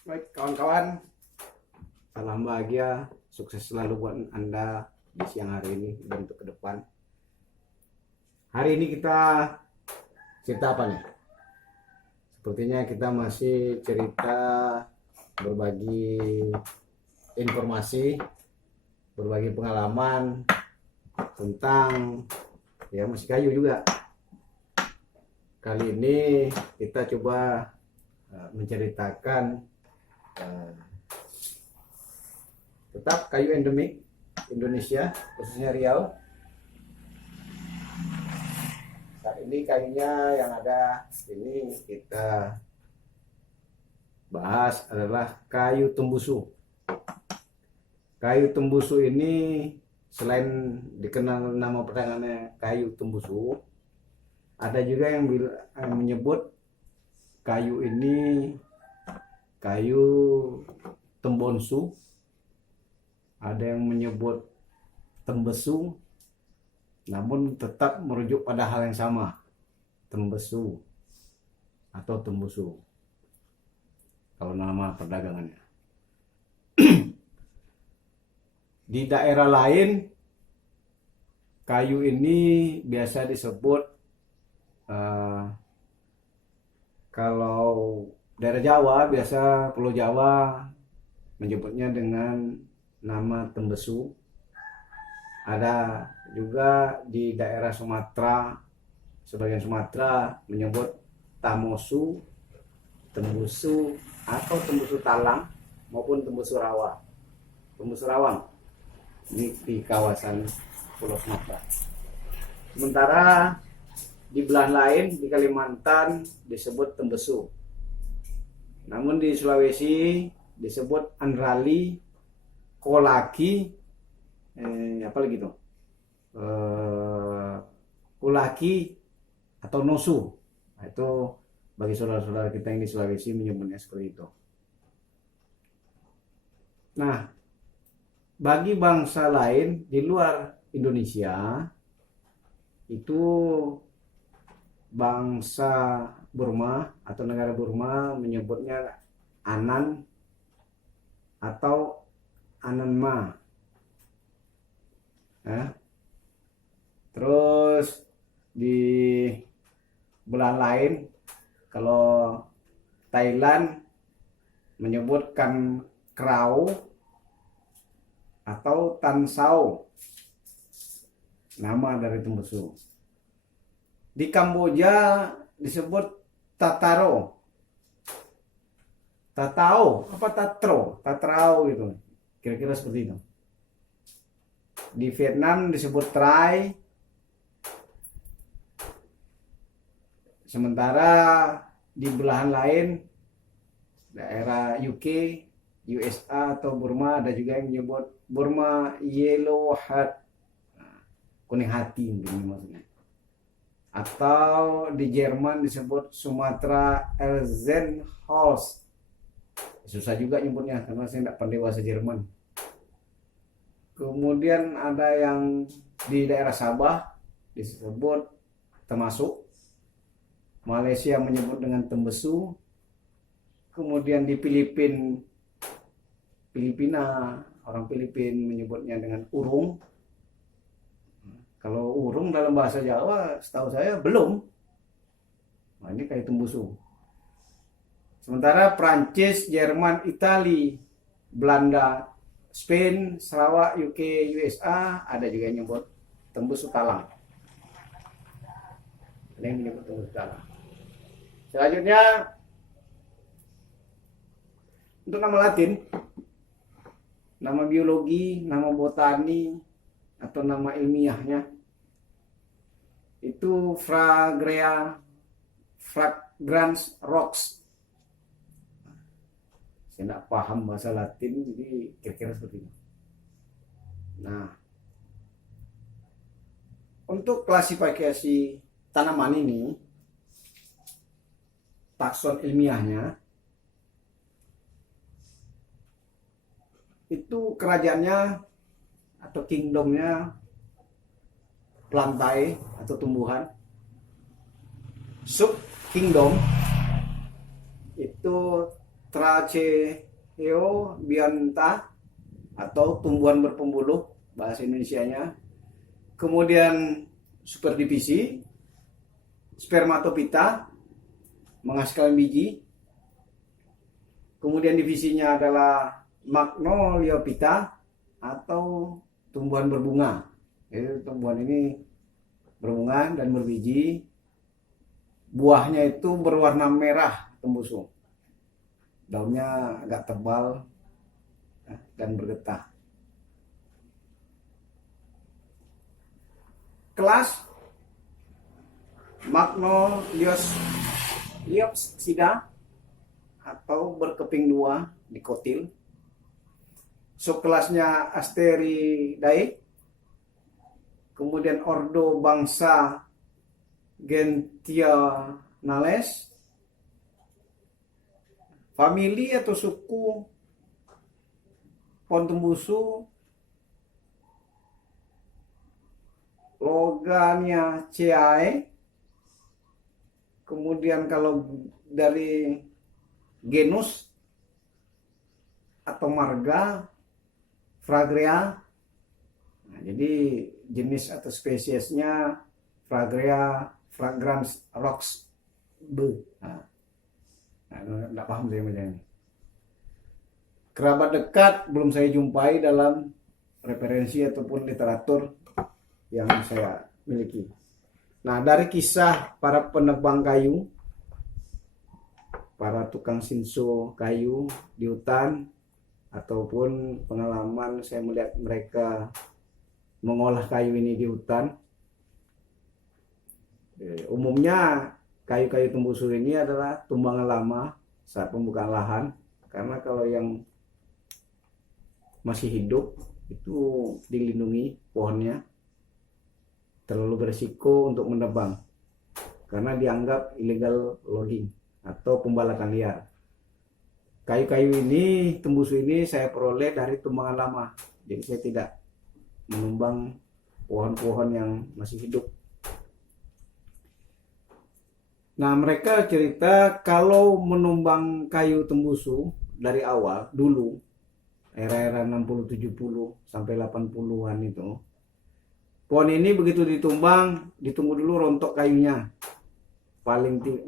Baik kawan-kawan, salam bahagia, sukses selalu buat Anda di siang hari ini dan untuk ke depan. Hari ini kita cerita apa nih? Sepertinya kita masih cerita berbagi informasi, berbagi pengalaman tentang masih kayu juga. Kali ini kita coba menceritakan tetap kayu endemik Indonesia, khususnya Riau. Saat ini kayunya yang ada ini kita bahas adalah kayu tembusu. Kayu tembusu ini selain dikenal nama perdagangannya kayu tembusu, ada juga yang menyebut kayu ini kayu tembonsu, ada yang menyebut tembesu, namun tetap merujuk pada hal yang sama, tembesu atau tembusu kalau nama perdagangannya. Di daerah lain kayu ini biasa disebut kalau daerah Jawa, biasa Pulau Jawa menyebutnya dengan nama tembesu. Ada juga di daerah Sumatera, sebagian Sumatera menyebut tamosu, tembusu, atau tembusu talang maupun tembusu rawa. Tembusu rawang di kawasan Pulau Sumatera. Sementara di belahan lain di Kalimantan disebut tembesu. Namun di Sulawesi disebut anrali, kolaki, apa lagi tuh? Kulaki atau nosu. Nah, itu bagi saudara-saudara kita yang di Sulawesi menyebutnya seperti itu. Nah, bagi bangsa lain di luar Indonesia, itu bangsa Burma atau negara Burma menyebutnya Anan atau Ananma. Terus di belahan lain, kalau Thailand menyebutkan Krau atau Tansau, nama dari tembusu. Di Kamboja disebut Tataro, Tatao, apa Tatro, Tatrao gitu, kira-kira seperti itu. Di Vietnam disebut Trai. Sementara di belahan lain, daerah UK, USA atau Burma, ada juga yang menyebut Burma Yellow Heart, kuning hati ini maksudnya. Atau di Jerman disebut Sumatera Elzenhaus. Susah juga nyebutnya karena saya tidak pandai bahasa Jerman. Kemudian ada yang di daerah Sabah disebut termasuk. Malaysia menyebut dengan tembesu. Kemudian di Filipina, orang Filipin menyebutnya dengan urung. Kalau urung dalam bahasa Jawa setahu saya belum. Nah, ini kayak tembusu. Sementara Prancis, Jerman, Itali, Belanda, Spain, Sarawak, UK, USA ada juga yang menyebut tembusu talang. Ada yang menyebut tembusu talang. Selanjutnya untuk nama Latin, nama biologi, nama botani, atau nama ilmiahnya itu fragrans rocks. Saya tidak paham bahasa Latin, jadi kira-kira seperti itu. Nah, untuk klasifikasi tanaman ini, takson ilmiahnya itu kerajaannya atau kingdomnya plantae atau tumbuhan. Sub kingdom itu Trachyobionta atau tumbuhan berpembuluh bahasa Indonesianya. Kemudian superdivisi Spermatophyta menghasilkan biji. Kemudian divisinya adalah Magnoliophyta atau tumbuhan berbunga. Jadi tumbuhan ini berbunga dan berbiji. Buahnya itu berwarna merah tembusu. Daunnya agak tebal dan bergetah. Kelas Magnoliopsida atau berkeping dua dikotil. Subkelasnya Asteridae. Kemudian ordo bangsa Gentianales. Famili atau suku pohon tembusu Loganiaceae. Kemudian kalau dari genus atau marga Fragrea. Nah, jadi jenis atau spesiesnya Fragrea fragrans rox B. Nah, enggak paham saya macam ini. Kerabat dekat belum saya jumpai dalam referensi ataupun literatur yang saya miliki. Nah, dari kisah para penebang kayu, para tukang sinso kayu di hutan, ataupun pengalaman saya melihat mereka mengolah kayu ini di hutan. Umumnya kayu-kayu tembusu ini adalah tumbangan lama saat pembukaan lahan, karena kalau yang masih hidup itu dilindungi pohonnya, terlalu berisiko untuk menebang karena dianggap illegal logging atau pembalakan liar. Kayu-kayu ini, tembusu ini saya peroleh dari tumbangan lama, jadi saya tidak menembang pohon-pohon yang masih hidup. Nah, mereka cerita kalau menumbang kayu tembusu dari awal dulu, era-era 60-70 sampai 80-an itu, pohon ini begitu ditumbang, ditunggu dulu rontok kayunya,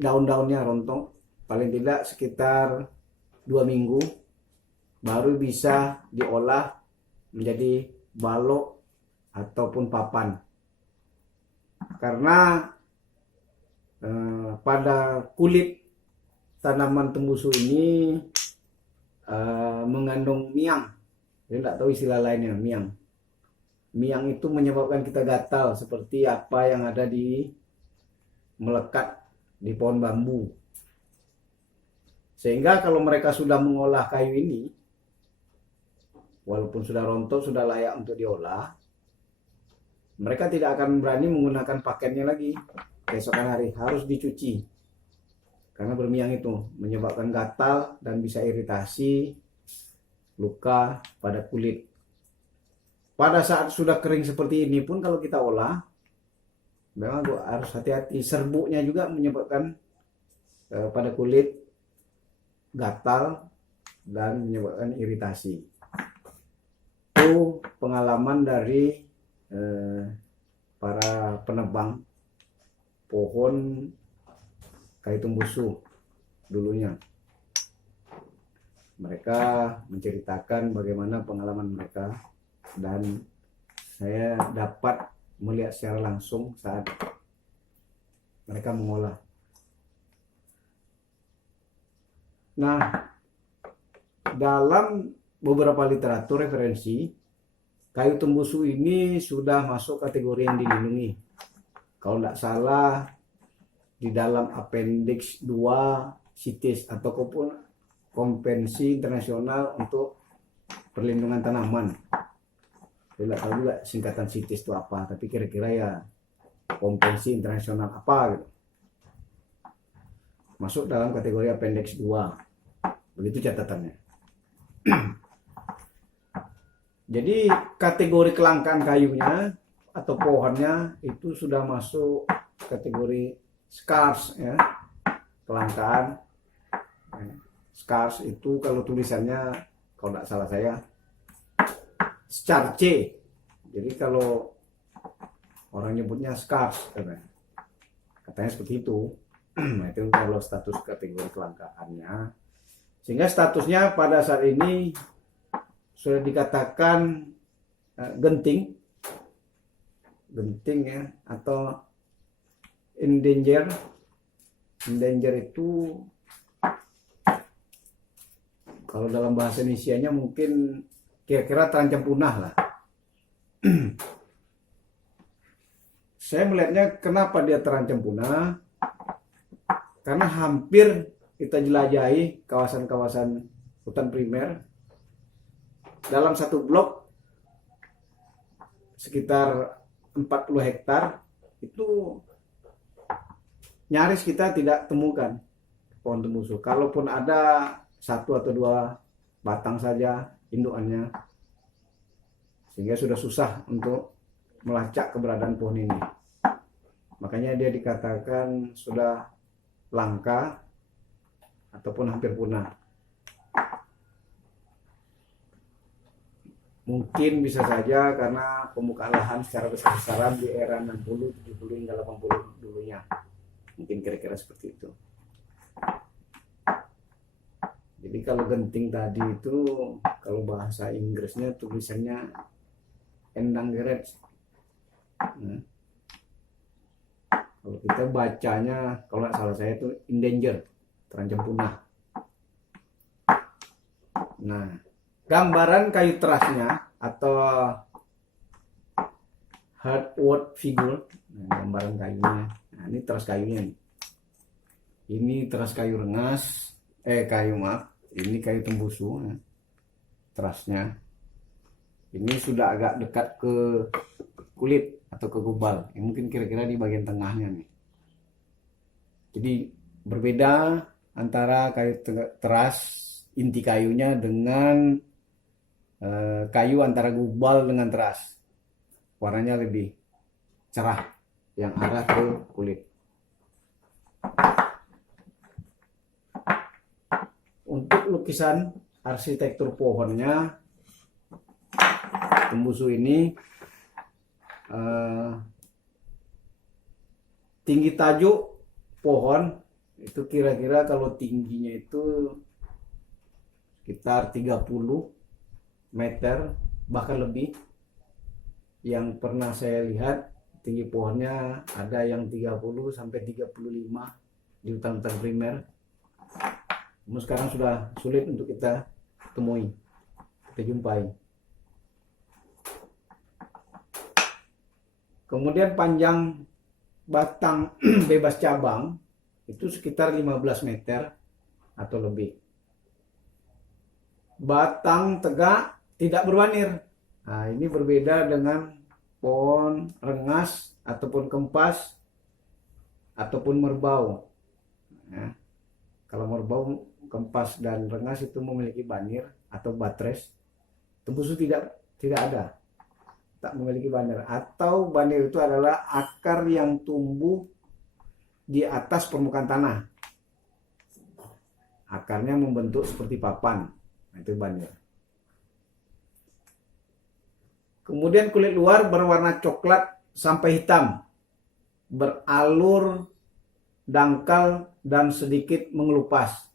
daun-daunnya rontok, paling tidak sekitar 2 minggu, baru bisa diolah menjadi balok ataupun papan. Karena pada kulit tanaman tembusu ini mengandung miang. Saya tidak tahu istilah lainnya, miang. Miang itu menyebabkan kita gatal seperti apa yang ada di melekat di pohon bambu. Sehingga kalau mereka sudah mengolah kayu ini, walaupun sudah rontok, sudah layak untuk diolah, mereka tidak akan berani menggunakan pakaiannya lagi. Keesokan hari harus dicuci. Karena bermiang itu menyebabkan gatal dan bisa iritasi, luka pada kulit. Pada saat sudah kering seperti ini pun kalau kita olah, memang harus hati-hati. Serbuknya juga menyebabkan pada kulit gatal dan menyebabkan iritasi. Itu pengalaman dari para penebang pohon kayu tembusu dulunya. Mereka menceritakan bagaimana pengalaman mereka, dan saya dapat melihat secara langsung saat mereka mengolah. Nah, dalam beberapa literatur referensi, kayu tembusu ini sudah masuk kategori yang dilindungi. Kalau tidak salah, di dalam Appendix 2 CITES atau Konvensi Internasional untuk Perlindungan Tanaman. Saya tidak tahu juga singkatan CITES itu apa, tapi kira-kira ya Konvensi Internasional apa gitu. Masuk dalam kategori Appendix 2. Begitu catatannya. Jadi kategori kelangkaan kayunya atau pohonnya itu sudah masuk kategori scarce, ya, kelangkaan. Scarce itu kalau tulisannya, kalau nggak salah saya, Scarce. Jadi kalau orang nyebutnya scarce, katanya seperti itu. Nah, itu kalau status kategori kelangkaannya. Sehingga statusnya pada saat ini sudah dikatakan genting ya, atau endanger. Endanger itu kalau dalam bahasa Indonesianya mungkin kira-kira terancam punah lah. Saya melihatnya kenapa dia terancam punah, karena hampir kita jelajahi kawasan-kawasan hutan primer dalam satu blok sekitar 40 hektar itu nyaris kita tidak temukan pohon tembusu. Kalaupun ada 1 atau 2 batang saja indukannya, sehingga sudah susah untuk melacak keberadaan pohon ini. Makanya dia dikatakan sudah langka ataupun hampir punah. Mungkin bisa saja karena pembukaan lahan secara besar-besaran di era 60, 70 hingga 80 dulunya. Mungkin kira-kira seperti itu. Jadi kalau genting tadi itu, kalau bahasa Inggrisnya tulisannya endangered. Nah, kalau kita bacanya, kalau nggak salah saya itu endanger, terancam punah. Nah, gambaran kayu terasnya atau hardwood figure, nah, gambaran kayunya. Nah, ini teras kayunya nih. Ini teras kayu rengas, ini kayu tembusu, nah, terasnya. Ini sudah agak dekat ke kulit atau ke gubal. Ini mungkin kira-kira di bagian tengahnya nih. Jadi berbeda antara kayu teras inti kayunya dengan kayu antara gubal dengan teras. Warnanya lebih cerah yang arah ke kulit. Untuk lukisan arsitektur pohonnya, tembusu ini tinggi tajuk pohon itu kira-kira kalau tingginya itu sekitar 30 meter bahkan lebih. Yang pernah saya lihat tinggi pohonnya ada yang 30 sampai 35 di hutan-hutan primer. Namun sekarang sudah sulit untuk kita temui, kita jumpai. Kemudian panjang batang bebas cabang itu sekitar 15 meter atau lebih. Batang tegak tidak berwanir. Nah, ini berbeda dengan pohon rengas ataupun kempas ataupun merbau. Nah, kalau merbau, kempas dan rengas itu memiliki banir atau batres. Tembusu tidak ada. Tak memiliki banir, atau banir itu adalah akar yang tumbuh di atas permukaan tanah. Akarnya membentuk seperti papan, itu banir. Kemudian kulit luar berwarna coklat sampai hitam, beralur dangkal dan sedikit mengelupas.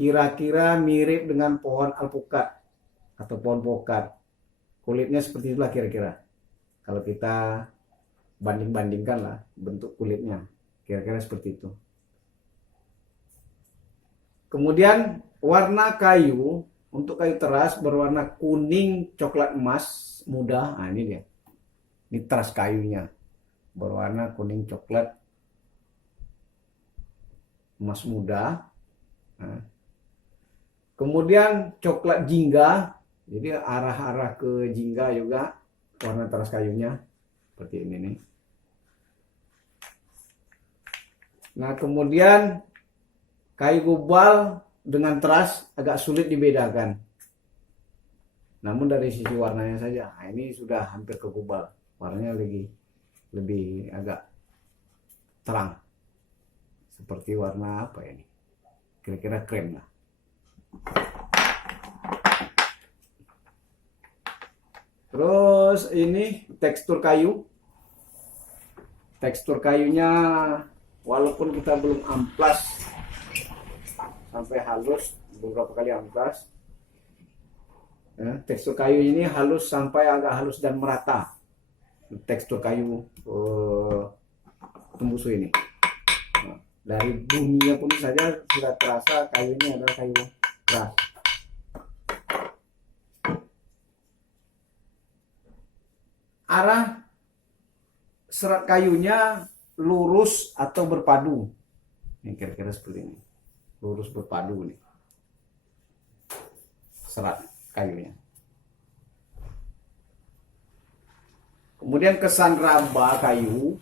Kira-kira mirip dengan pohon alpukat atau pohon pokat. Kulitnya seperti itulah kira-kira. Kalau kita banding-bandingkan lah bentuk kulitnya, kira-kira seperti itu. Kemudian warna kayu, untuk kayu teras berwarna kuning coklat emas muda. Nah, ini dia. Ini teras kayunya. Berwarna kuning coklat emas muda. Nah. Kemudian coklat jingga. Jadi arah-arah ke jingga juga warna teras kayunya seperti ini nih. Nah, kemudian kayu gubal dengan teras agak sulit dibedakan. Namun dari sisi warnanya saja, nah ini sudah hampir ke gubal. Warnanya lebih agak terang. Seperti warna apa ini? Kira-kira krem lah. Terus ini tekstur kayu. Tekstur kayunya walaupun kita belum amplas sampai halus, beberapa kali amplas, tekstur kayu ini halus sampai agak halus dan merata. Tekstur kayu tembusu ini. Nah, dari bunyinya pun saja sudah terasa kayu ini adalah kayu keras. Arah serat kayunya lurus atau berpadu. Ini kira-kira seperti ini. Lurus berpadu nih. Serat kayunya. Kemudian kesan raba kayu.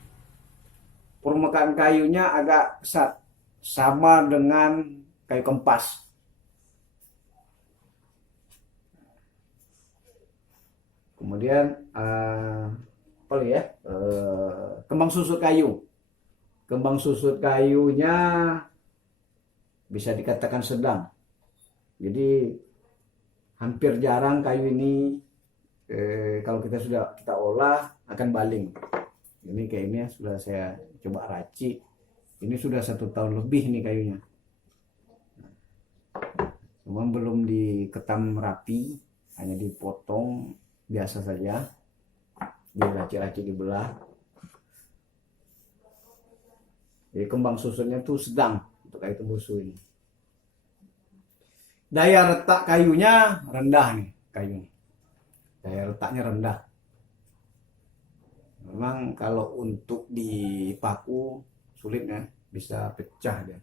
Permukaan kayunya agak kesat. Sama dengan kayu kempas. Kemudian apa ya? Kembang susut kayu. Kembang susut kayunya bisa dikatakan sedang. Jadi hampir jarang kayu ini kalau kita olah akan baling. Ini kayaknya sudah saya coba racik. Ini sudah 1 tahun lebih nih kayunya. Cuma belum diketam rapi, hanya dipotong biasa saja, diracik-racik, dibelah. Jadi kembang susutnya tuh sedang untuk kayu tembusu ini. Daya retak kayunya rendah nih, kayunya. Daya retaknya rendah. Memang kalau untuk dipaku sulit ya, bisa pecah dia.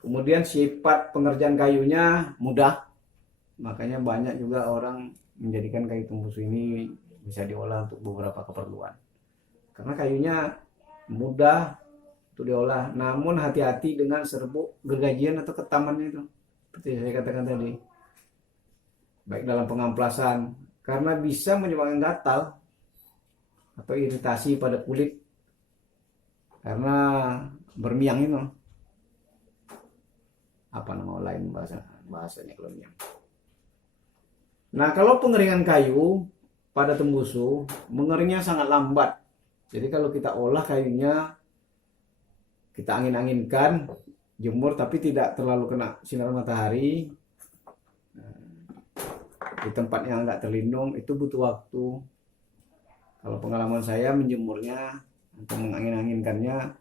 Kemudian sifat pengerjaan kayunya mudah. Makanya banyak juga orang menjadikan kayu tembusu ini bisa diolah untuk beberapa keperluan. Karena kayunya mudah untuk diolah. Namun hati-hati dengan serbuk gergajian atau ketamannya itu. Seperti saya katakan tadi. Baik dalam pengamplasan. Karena bisa menyebabkan gatal atau iritasi pada kulit. Karena bermiang itu. Apa nama lain bahasanya kalau miang. Nah, kalau pengeringan kayu pada tembusu, mengeringnya sangat lambat. Jadi kalau kita olah kayunya, kita angin-anginkan, jemur tapi tidak terlalu kena sinar matahari. Di tempat yang nggak terlindung, itu butuh waktu. Kalau pengalaman saya menjemurnya, atau mengangin-anginkannya,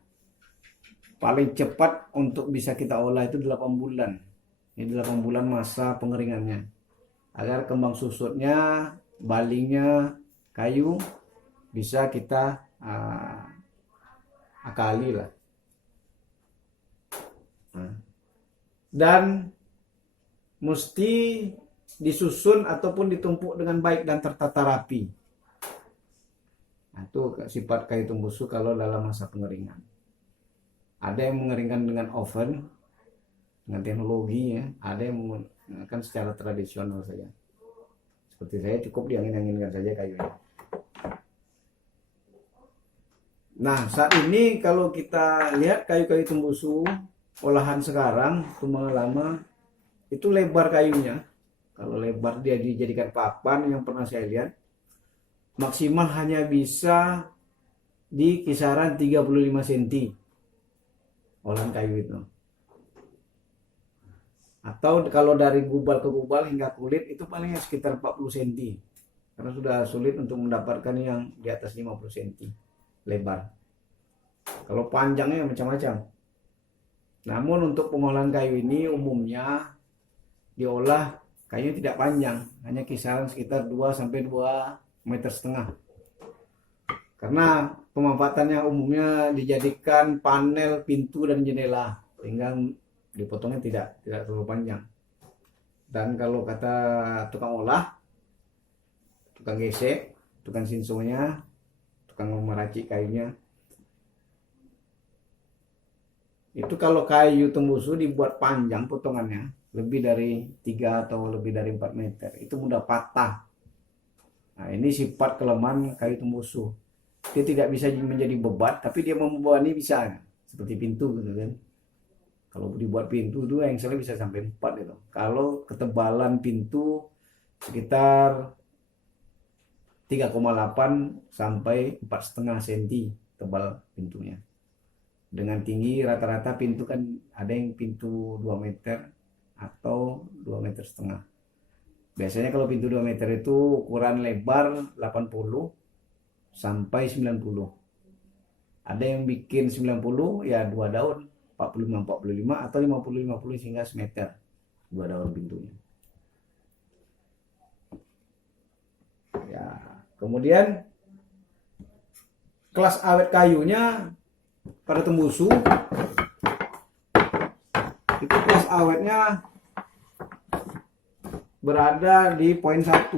paling cepat untuk bisa kita olah itu 8 bulan. Ini 8 bulan masa pengeringannya. Agar kembang susutnya, balingnya, kayu bisa kita akali lah. Dan mesti disusun ataupun ditumpuk dengan baik dan tertata rapi. Nah, itu sifat kayu tembusu kalau dalam masa pengeringan. Ada yang mengeringkan dengan oven, dengan teknologi ya. Ada yang menggunakan secara tradisional saja. Seperti saya cukup diangin-anginkan saja kayunya. Nah, saat ini kalau kita lihat kayu-kayu tembusu olahan sekarang, tumbangan lama, itu lebar kayunya. Kalau lebar dia dijadikan papan yang pernah saya lihat, maksimal hanya bisa di kisaran 35 cm olahan kayu itu. Atau kalau dari gubal ke gubal hingga kulit itu palingnya sekitar 40 cm. Karena sudah sulit untuk mendapatkan yang di atas 50 cm lebar. Kalau panjangnya macam-macam. Namun untuk pengolahan kayu ini umumnya diolah kayunya tidak panjang, hanya kisaran sekitar 2 sampai 2,5 meter. Karena pemanfaatannya umumnya dijadikan panel pintu dan jendela, sehingga dipotongnya tidak terlalu panjang. Dan kalau kata tukang olah, tukang gesek, tukang sinsonya, tukang meracik kayunya, itu kalau kayu tembusu dibuat panjang potongannya lebih dari 3 atau lebih dari 4 meter, itu mudah patah. Nah, ini sifat kelemahan kayu tembusu. Dia tidak bisa menjadi bebat, tapi dia membebani bisa, seperti pintu gitu kan. Kalau dibuat pintu itu engselnya bisa sampai 4 gitu. Kalau ketebalan pintu sekitar 3,8 sampai 4,5 cm tebal pintunya. Dengan tinggi rata-rata pintu kan ada yang pintu 2 meter atau 2,5 meter. Biasanya kalau pintu 2 meter itu ukuran lebar 80 sampai 90. Ada yang bikin 90 ya 2 daun, 45 atau 50 hingga semeter 2 daun pintunya. Ya, kemudian kelas awet kayunya pada tembusu itu kelas awetnya berada di poin 1.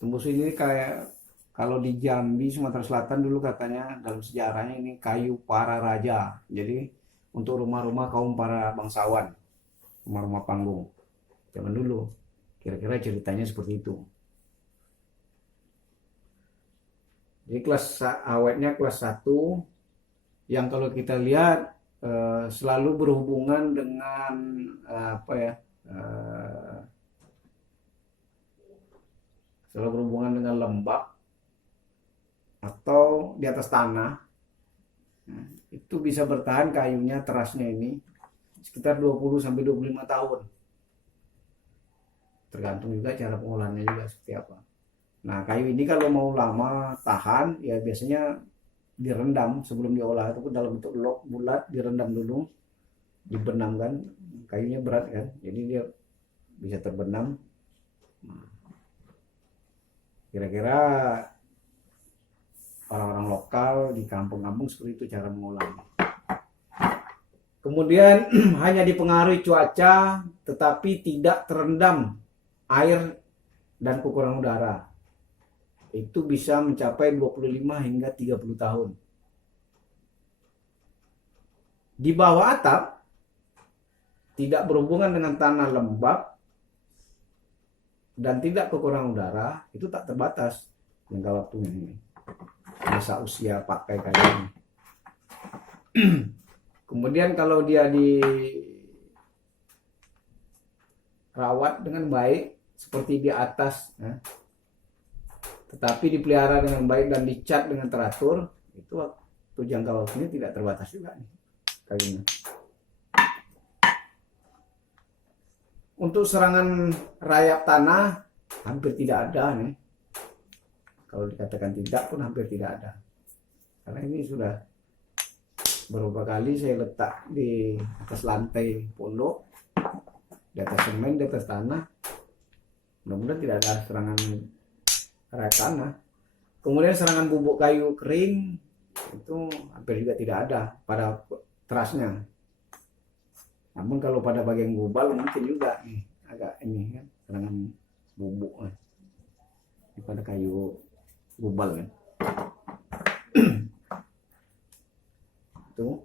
Tembusu ini kayak kalau di Jambi, Sumatera Selatan dulu katanya dalam sejarahnya ini kayu para raja. Jadi untuk rumah-rumah kaum para bangsawan, rumah-rumah panggung. Zaman dulu, kira-kira ceritanya seperti itu. Jadi kelas awetnya kelas 1 yang kalau kita lihat selalu berhubungan dengan selalu berhubungan dengan lembab atau di atas tanah. Nah, itu bisa bertahan kayunya, terasnya ini sekitar 20 sampai 25 tahun. Tergantung juga cara pengolahannya juga seperti apa. Nah, kayu ini kalau mau lama tahan ya biasanya direndam sebelum diolah, itu dalam bentuk blok bulat, direndam dulu, dibenamkan. Kayunya berat kan, jadi dia bisa terbenam. Kira-kira orang-orang lokal di kampung-kampung seperti itu cara mengolahnya. Kemudian hanya dipengaruhi cuaca tetapi tidak terendam air dan kekurangan udara. Itu bisa mencapai 25 hingga 30 tahun. Di bawah atap tidak berhubungan dengan tanah lembab dan tidak kekurangan udara, itu tak terbatas jangka waktunya ini. Masa usia pakai kayu ini. Kemudian kalau dia dirawat dengan baik seperti di atas, tetapi dipelihara dengan baik dan dicat dengan teratur, itu waktu jangka waktunya tidak terbatas juga nih kayunya. Untuk serangan rayap tanah hampir tidak ada nih. Kalau dikatakan tidak pun hampir tidak ada. Karena ini sudah beberapa kali saya letak di atas lantai pondok, di atas semen, di atas tanah. Mudah-mudahan tidak ada serangan rayap tanah. Kemudian serangan bubuk kayu kering itu hampir juga tidak ada pada terasnya. Namun kalau pada bagian gubal mungkin juga nih agak ini kan serangan bubuk pada kayu gubal kan. Tuh.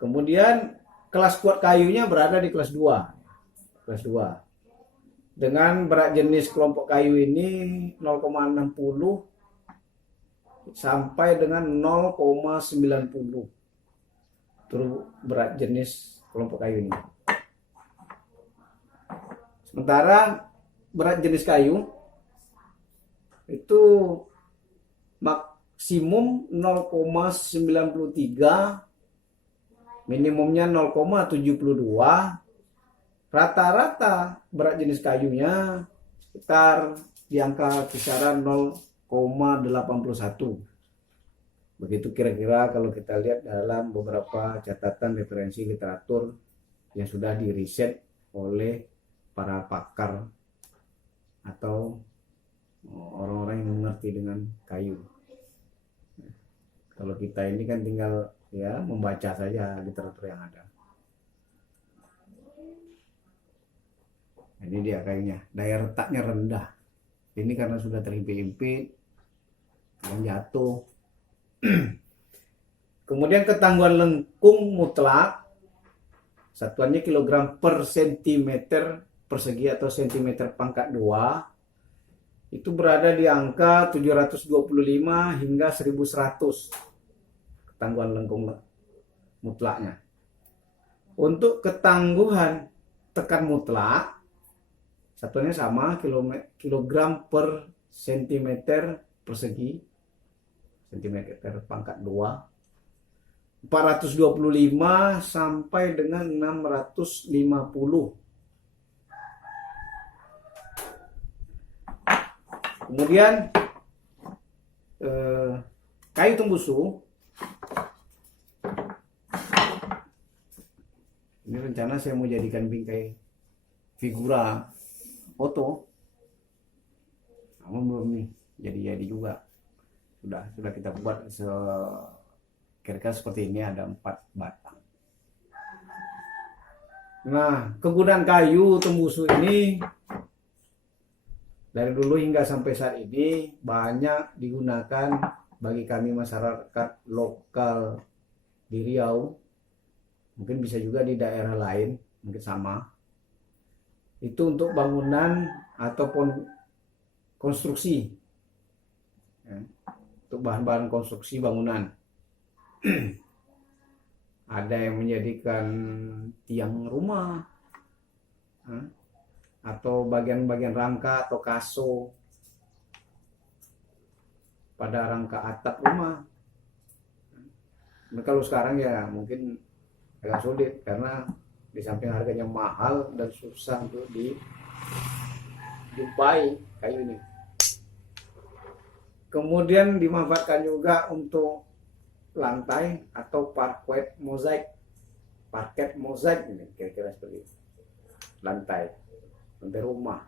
Kemudian kelas kuat kayunya berada di kelas 2. Kelas 2. Dengan berat jenis kelompok kayu ini 0,60 sampai dengan 0,90. Itu berat jenis kelompok kayu ini. Sementara berat jenis kayu itu maksimum 0,93, minimumnya 0,72. Rata-rata berat jenis kayunya sekitar di angka kisaran 0,81. Begitu kira-kira kalau kita lihat dalam beberapa catatan referensi literatur yang sudah diriset oleh para pakar atau orang-orang yang mengerti dengan kayu. Kalau kita ini kan tinggal ya membaca saja literatur yang ada. Ini dia kayunya, daya retaknya rendah. Ini karena sudah terimpit-impit dan jatuh. Kemudian ketangguhan lengkung mutlak, satuannya kilogram per sentimeter persegi atau sentimeter pangkat 2, itu berada di angka 725 hingga 1100 ketangguhan lengkung mutlaknya. Untuk ketangguhan tekan mutlak, satuannya sama, kilogram per sentimeter persegi, sentimeter pangkat 2, 425 sampai dengan 650. Kemudian kayu tembusu, ini rencana saya mau jadikan bingkai figura foto, namun belum nih jadi juga. Sudah kita buat kira-kira seperti ini, ada 4 batang. Nah, kegunaan kayu tembusu ini dari dulu hingga sampai saat ini banyak digunakan bagi kami masyarakat lokal di Riau, mungkin bisa juga di daerah lain, mungkin sama. Itu untuk bangunan ataupun konstruksi, untuk bahan-bahan konstruksi bangunan. Ada yang menjadikan tiang rumah, atau bagian-bagian rangka atau kaso pada rangka atap rumah. Nah, kalau sekarang ya mungkin agak sulit karena di samping harganya mahal dan susah untuk dijumpai kayu ini. Kemudian dimanfaatkan juga untuk lantai atau parket mozaik ini, kira-kira seperti itu. Lantai rumah,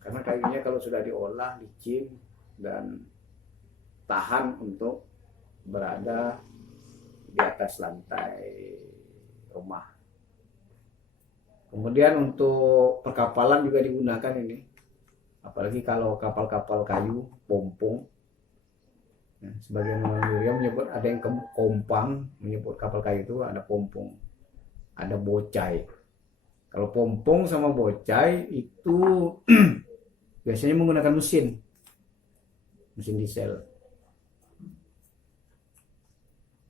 karena kayunya kalau sudah diolah, licin dan tahan untuk berada di atas lantai rumah. Kemudian untuk perkapalan juga digunakan ini, apalagi kalau kapal-kapal kayu, pompong. Nah, sebagian orang Riau menyebut, ada yang kompang menyebut kapal kayu itu ada pompong, ada bocai. Kalau pompong sama bocai itu biasanya menggunakan mesin diesel.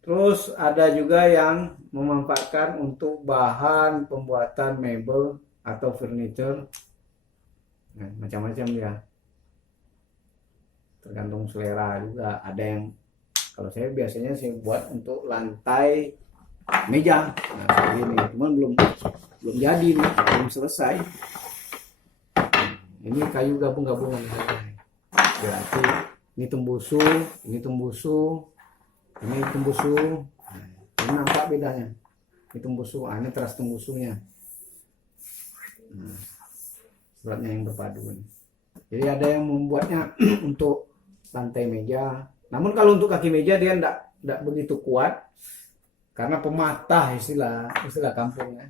Terus ada juga yang memanfaatkan untuk bahan pembuatan mebel atau furniture. Nah, macam-macam ya. Tergantung selera juga. Ada yang, kalau saya biasanya saya buat untuk lantai meja. Nah, seperti ini. Cuman belum jadi nih, belum selesai. Ini kayu gabung-gabungan. Berarti ini tembusu, ini tembusu. Nah, ini nampak bedanya. Ini tembusu, ini teras tembusunya. Nah, seratnya yang berpadu. Jadi ada yang membuatnya untuk lantai meja. Namun kalau untuk kaki meja dia tidak begitu kuat karena pematah, istilah kampungnya.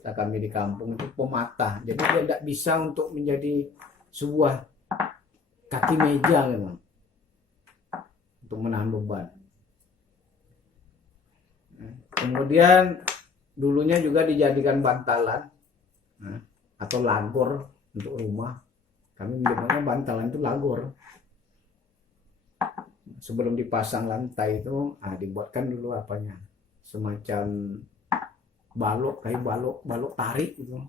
Kita kami di kampung itu pematah. Jadi dia tidak bisa untuk menjadi sebuah kaki meja memang untuk menahan beban. Kemudian dulunya juga dijadikan bantalan atau lagor untuk rumah. Kami menyebutnya bantalan itu lagor. Sebelum dipasang lantai itu dibuatkan dulu apanya, semacam kayu balok tarik gitu.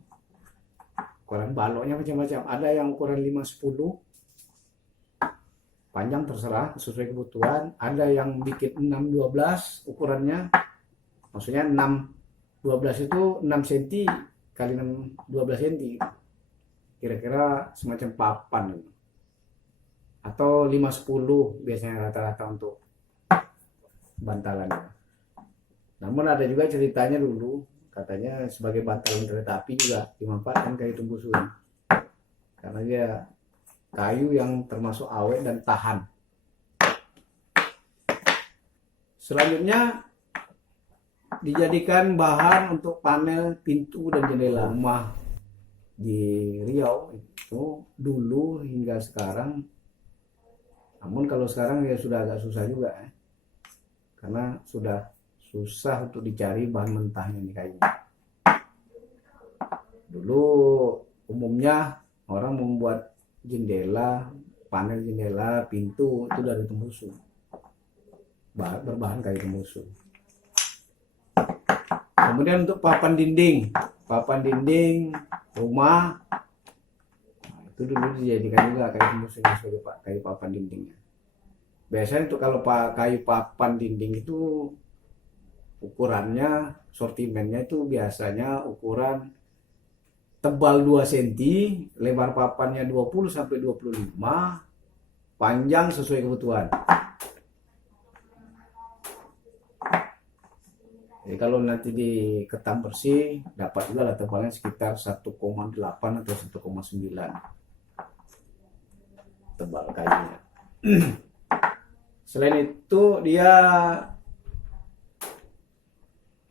Ukuran baloknya macam-macam. Ada yang ukuran 5-10, panjang terserah sesuai kebutuhan. Ada yang bikin 6-12 ukurannya. Maksudnya 6-12 itu 6 cm kali 12 cm. Kira-kira semacam papan. Atau 5-10 biasanya rata-rata untuk bantalannya. Namun ada juga ceritanya dulu, katanya sebagai bantalan kereta api juga dimanfaatkan kayu tembusu. Karena dia kayu yang termasuk awet dan tahan. Selanjutnya dijadikan bahan untuk panel pintu dan jendela rumah di Riau itu dulu hingga sekarang. Namun kalau sekarang ya sudah agak susah juga karena sudah susah untuk dicari bahan mentahnya nih kayunya. Dulu umumnya orang membuat jendela, panel jendela, pintu itu dari tembusu, berbahan kayu tembusu. Kemudian untuk papan dinding rumah, itu dulu dijadikan juga kayu musuhnya sebagai kayu papan dindingnya. Biasanya untuk kalau kayu papan dinding itu ukurannya, sortimennya itu biasanya ukuran tebal 2 cm, lebar papannya 20 sampai 25, panjang sesuai kebutuhan. Jadi kalau nanti diketam bersih, dapat juga lah tebalnya sekitar 1,8 atau 1,9 tebal kayunya. Selain itu dia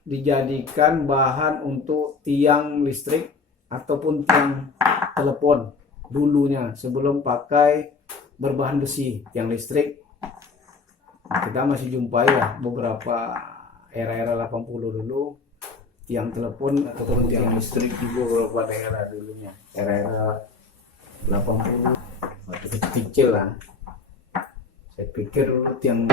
dijadikan bahan untuk tiang listrik ataupun tiang telepon dulunya, sebelum pakai berbahan besi tiang listrik. Kita masih jumpai ya beberapa era-era 80 dulu tiang telepon ataupun tiang listrik di beberapa daerah dulunya, era-era 80 waktu kecil lah. Saya pikir dulu tiang